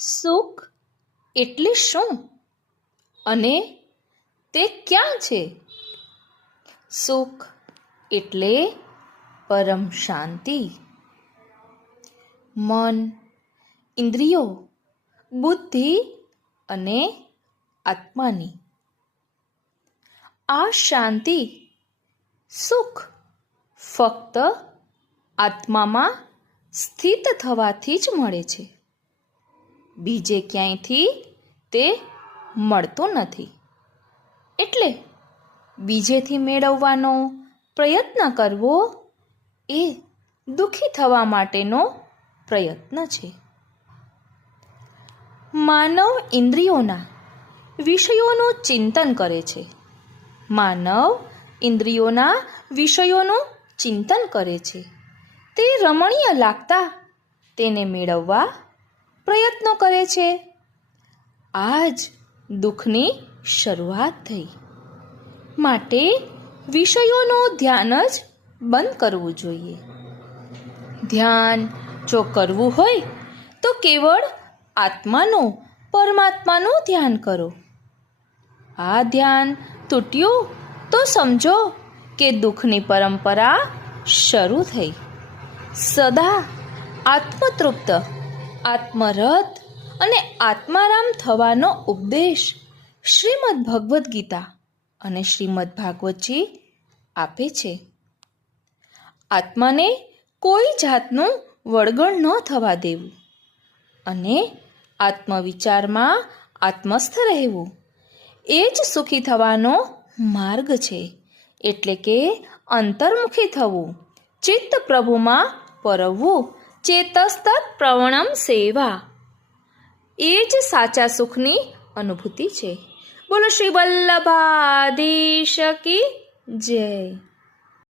સુખ એટલે શું અને તે ક્યાં છે? સુખ એટલે પરમ શાંતિ. મન, ઇન્દ્રિયો, બુદ્ધિ અને આત્માની આ શાંતિ, સુખ ફક્ત આત્મામાં સ્થિત થવાથી જ મળે છે. બીજે ક્યાંયથી તે મળતો નથી. એટલે બીજેથી મેળવવાનો પ્રયત્ન કરવો એ દુઃખી થવા માટેનો પ્રયત્ન છે. માનવ ઇન્દ્રિયોના વિષયોનું ચિંતન કરે છે. માનવ ઇન્દ્રિયોના વિષયોનું ચિંતન કરે છે. તે રમણીય લાગતા તેને મેળવવા પ્રયત્નો કરે છે. આ જ દુઃખની શરૂઆત થઈ. માટે વિષયોનું ધ્યાન જ બંધ કરવું જોઈએ. ધ્યાન જો કરવું હોય તો કેવળ આત્માનું, પરમાત્માનું ધ્યાન કરો. આ ધ્યાન તૂટ્યું તો સમજો કે દુઃખની પરંપરા શરૂ થઈ. સદા આત્મતૃપ્ત, આત્મરત અને આત્મારામ થવાનો ઉપદેશ શ્રીમદ ભગવદ્ ગીતા અને શ્રીમદ ભાગવતજી આપે છે. આત્માને કોઈ જાતનું વળગણ ન થવા દેવું અને આત્મવિચારમાં આત્મસ્થ રહેવું એ જ સુખી થવાનો માર્ગ છે. એટલે કે અંતર્મુખી થવું, ચિત્ત પ્રભુમાં પરવવું, ચેતસ્તત પ્રવણમ સેવા એ જ સાચા સુખની અનુભૂતિ છે. બોલો શ્રી વલ્લભાધીશ કી જય.